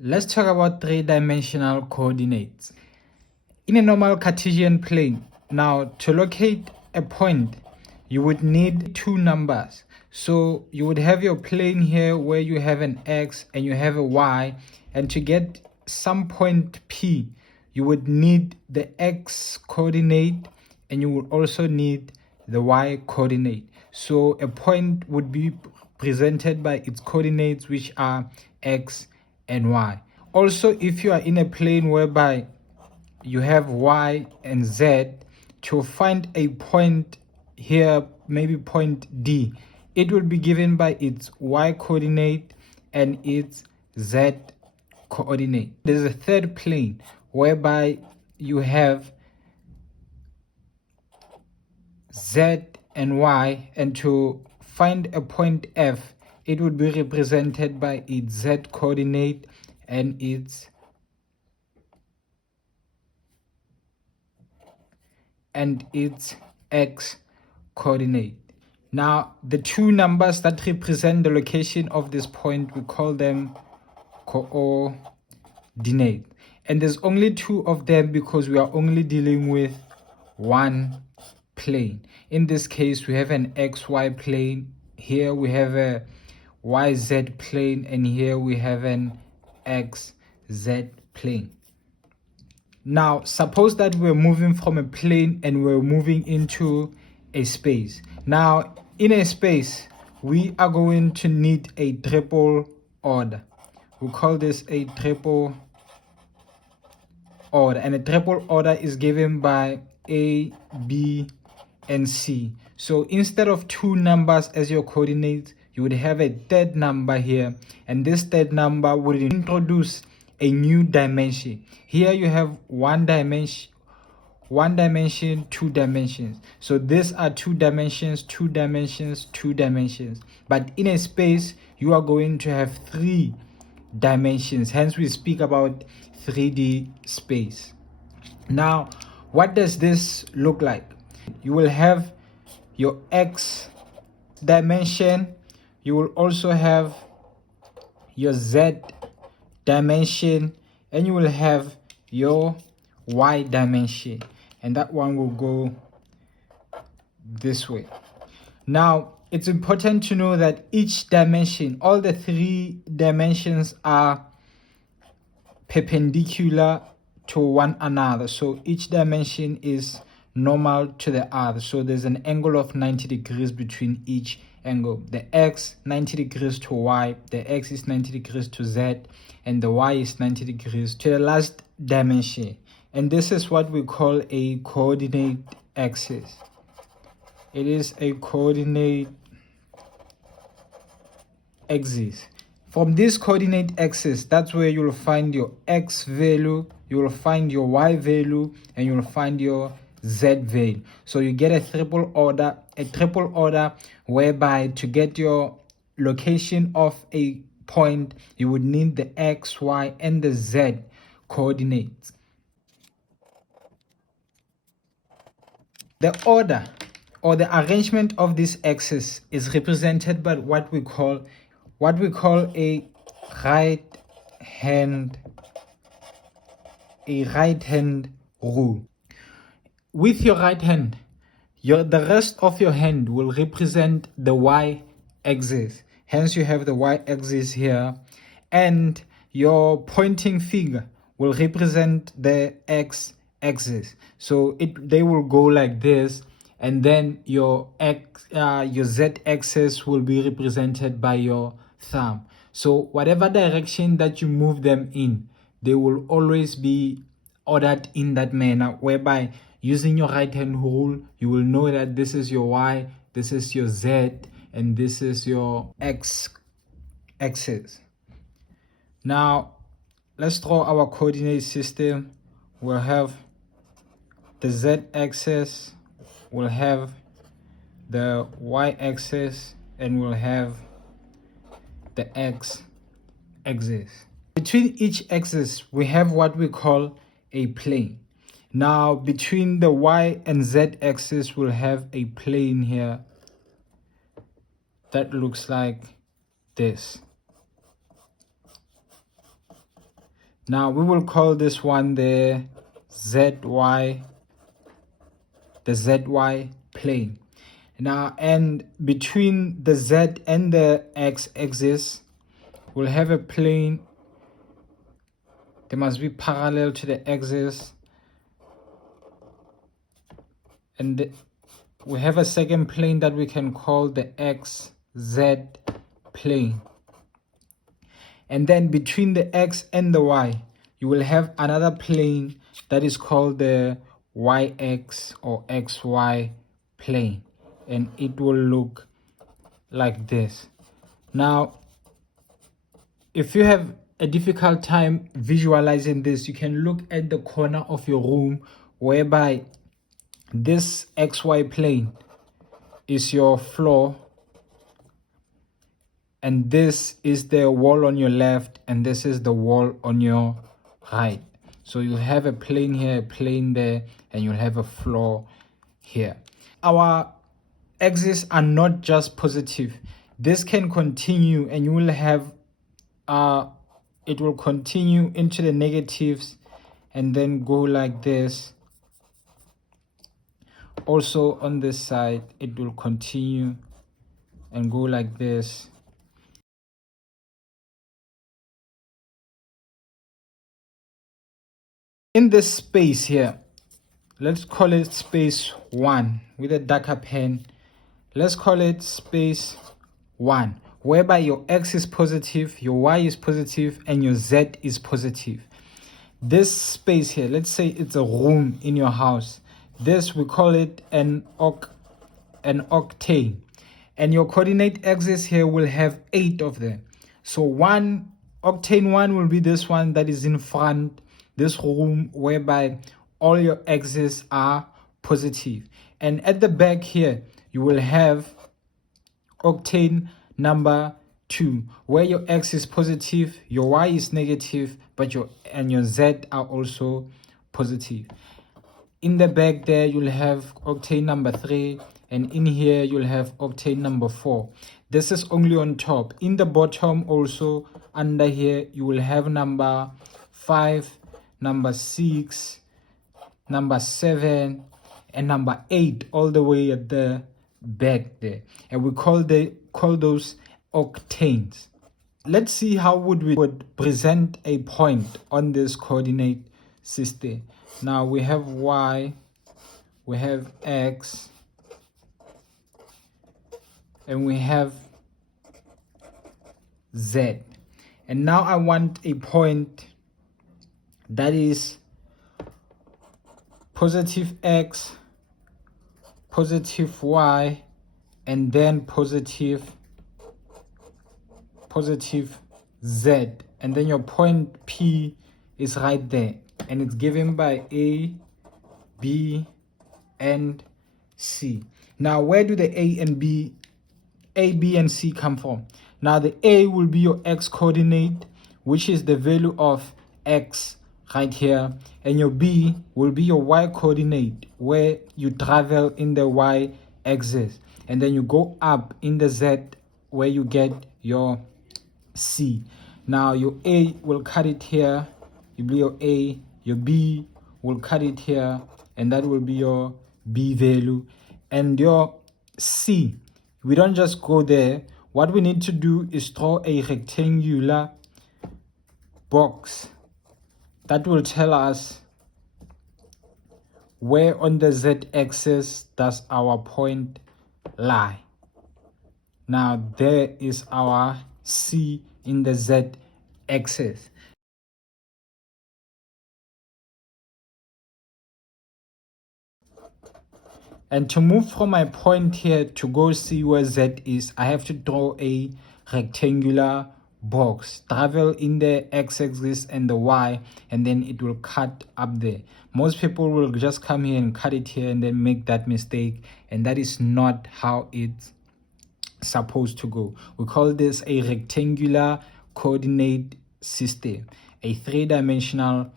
Let's talk about three-dimensional coordinates. In a normal Cartesian plane, now to locate a point, you would need two numbers. So you would have your plane here where you have an x and you have a y, and to get some point P, you would need the x coordinate and you would also need the y coordinate. So a point would be presented by its coordinates, which are x and y. Also, if you are in a plane whereby you have y and z, to find a point here, maybe point D, it will be given by its y coordinate and its z coordinate. There's a third plane whereby you have z and y, and to find a point F, it would be represented by its z coordinate and its x coordinate. Now, the two numbers that represent the location of this point, we call them coordinate. And there's only two of them because we are only dealing with one plane. In this case, we have an xy plane. Here we have a yz plane, and here we have an xz plane. Now, suppose that we're moving from a plane and we're moving into a space. Now, in a space, we are going to need a triple order. We call this a triple order, and a triple order is given by A, B, and C. So instead of two numbers as your coordinates, you would have a third number here, and this third number would introduce a new dimension. Here you have one dimension, two dimensions. So these are two dimensions, two dimensions, two dimensions. But in a space, you are going to have three dimensions. Hence, we speak about 3D space. Now, what does this look like? You will have your x dimension. You will also have your z dimension, and you will have your y dimension, and that one will go this way. Now, it's important to know that each dimension, all the three dimensions, are perpendicular to one another. So each dimension is normal to the other. So there's an angle of 90 degrees between each angle. The x 90 degrees to y, the x is 90 degrees to z, and the y is 90 degrees to the last dimension. And this is what we call a coordinate axis. It is a coordinate axis. From this coordinate axis, that's where you'll find your x value, you'll find your y value, and you'll find your z value. So you get a triple order whereby to get your location of a point, you would need the x, y, and the z coordinates. The order or the arrangement of this axis is represented by what we call a right hand rule. With your right hand, the rest of your hand will represent the y axis. Hence, you have the y axis here, and your pointing finger will represent the x axis. So they will go like this, and then your z axis will be represented by your thumb. So whatever direction that you move them in, they will always be ordered in that manner, whereby using your right hand rule, you will know that this is your y, this is your z, and this is your x axis. Now, let's draw our coordinate system. We'll have the z axis, we'll have the y axis, and we'll have the x axis. Between each axis, we have what we call a plane. Now, between the y and z axis, we'll have a plane here that looks like this. Now we will call this one the ZY plane. Now, and between the Z and the X axis, we'll have a plane. They must be parallel to the axis. And we have a second plane that we can call the XZ plane. And then between the X and the Y, you will have another plane that is called the YX or XY plane. And it will look like this. Now, if you have a difficult time visualizing this, you can look at the corner of your room, whereby this XY plane is your floor, and this is the wall on your left, and this is the wall on your right. So you have a plane here, a plane there, and you'll have a floor here. Our axes are not just positive. This can continue, and you will have it will continue into the negatives and then go like this. Also on this side, it will continue and go like this. In this space here, let's call it space 1 with a darker pen. Let's call it space 1, whereby your X is positive, your Y is positive, and your Z is positive. This space here, let's say it's a room in your house. This, we call it an octane. And your coordinate axis here will have 8 of them. So octane 1 will be this one that is in front, this room, whereby all your axes are positive. And at the back here, you will have octane number 2, where your X is positive, your Y is negative, but your Z are also positive. In the back there, you'll have octane number 3, and in here you'll have octane number 4. This is only on top. In the bottom also, under here, you will have number 5, number 6, number 7, and number 8, all the way at the back there. And we call those octanes. Let's see how we would present a point on this coordinate system. Now we have Y, we have X, and we have Z. And now I want a point that is positive X, positive Y, and then positive Z. And then your point P is right there. And it's given by A, B, and C. Now, where do the A, B, and C come from? Now, the A will be your X coordinate, which is the value of X right here. And your B will be your Y coordinate, where you travel in the Y axis. And then you go up in the Z, where you get your C. Now, your A will cut it here. You be your A. Your B will cut it here, and that will be your B value. And your C, we don't just go there. What we need to do is draw a rectangular box that will tell us where on the Z-axis does our point lie. Now, there is our C in the Z-axis. And to move from my point here to go see where Z is, I have to draw a rectangular box, travel in the X-axis and the Y, and then it will cut up there. Most people will just come here and cut it here and then make that mistake, and that is not how it's supposed to go. We call this a rectangular coordinate system, a 3-dimensional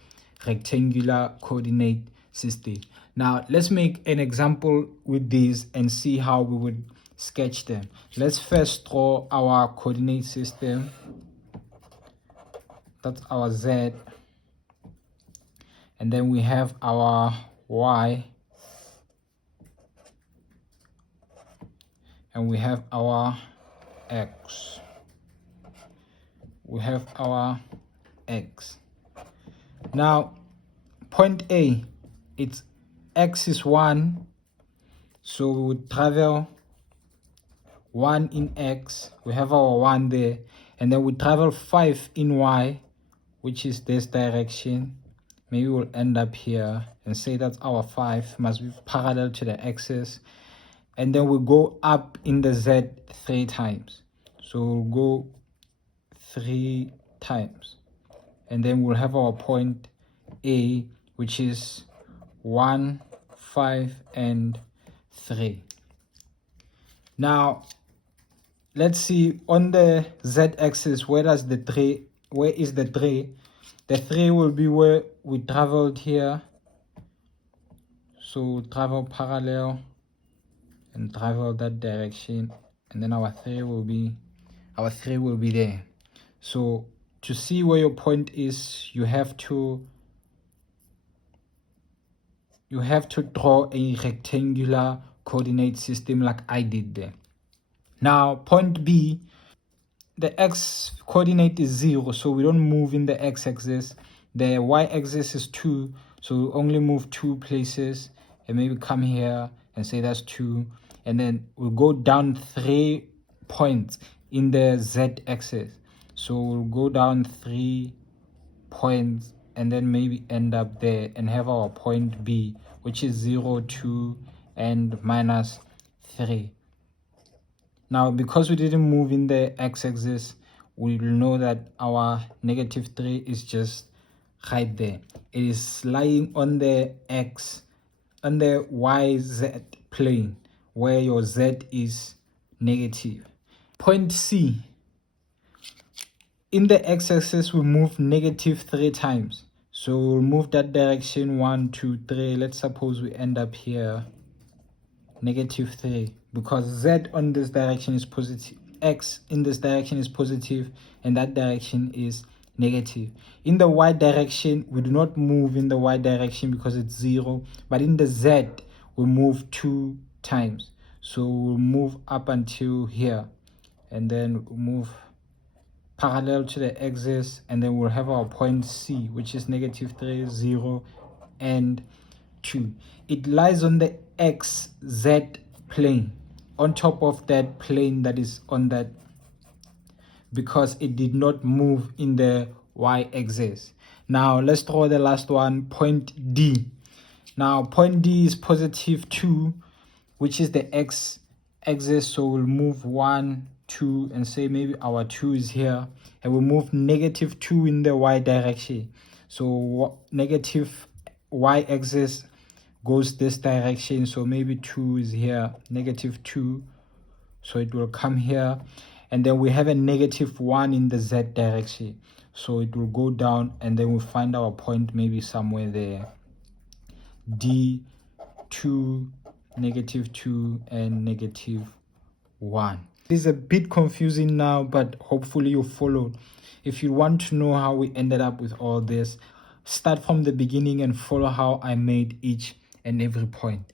rectangular coordinate system. Now, let's make an example with these and see how we would sketch them. Let's first draw our coordinate system. That's our Z. and then we have our y, and we have our x. We have our x. Now point A, it's x is 1, so we would travel 1 in x, we have our 1 there, and then we travel 5 in y, which is this direction. Maybe we'll end up here and say that our 5 must be parallel to the axis, and then we go up in the z 3 times, so we'll go 3 times, and then we'll have our point A, which is 1, 5, and 3. Now let's see on the z-axis, where is the 3? The 3 will be where we traveled here, so we'll travel parallel and travel that direction, and then our 3 will be there. So to see where your point is, you have to draw a rectangular coordinate system like I did there. Now point B, the x coordinate is 0, so we don't move in the x-axis. The y-axis is 2, so we only move 2 places, and maybe come here and say that's 2, and then we'll go down 3 points in the z-axis. So we'll go down 3 points and then maybe end up there and have our point B, which is 0, 2, and -3. Now because we didn't move in the x-axis, we will know that our -3 is just right there. It is lying on the YZ plane, where your z is negative. Point C, in the x-axis we move -3 times, so we'll move that direction 1, 2, 3. Let's suppose we end up here -3, because z on this direction is positive, x in this direction is positive, and that direction is negative. In the y direction, we do not move in the y direction because it's 0, but in the z we move 2 times, so we'll move up until here, and then we'll move parallel to the axis, and then we'll have our point C, which is -3, 0, and 2. It lies on the XZ plane, on top of that plane that is on that, because it did not move in the y-axis. Now let's draw the last one, point D. Now point D is +2, which is the x-axis, so we'll move 1, 2, and say maybe our 2 is here, and we'll move -2 in the y direction. So negative y-axis goes this direction, so maybe 2 is here, -2, so it will come here, and then we have a -1 in the z direction, so it will go down, and then we'll find our point maybe somewhere there, D, 2, -2, and -1. It is a bit confusing now, but hopefully you followed. If you want to know how we ended up with all this, start from the beginning and follow how I made each and every point.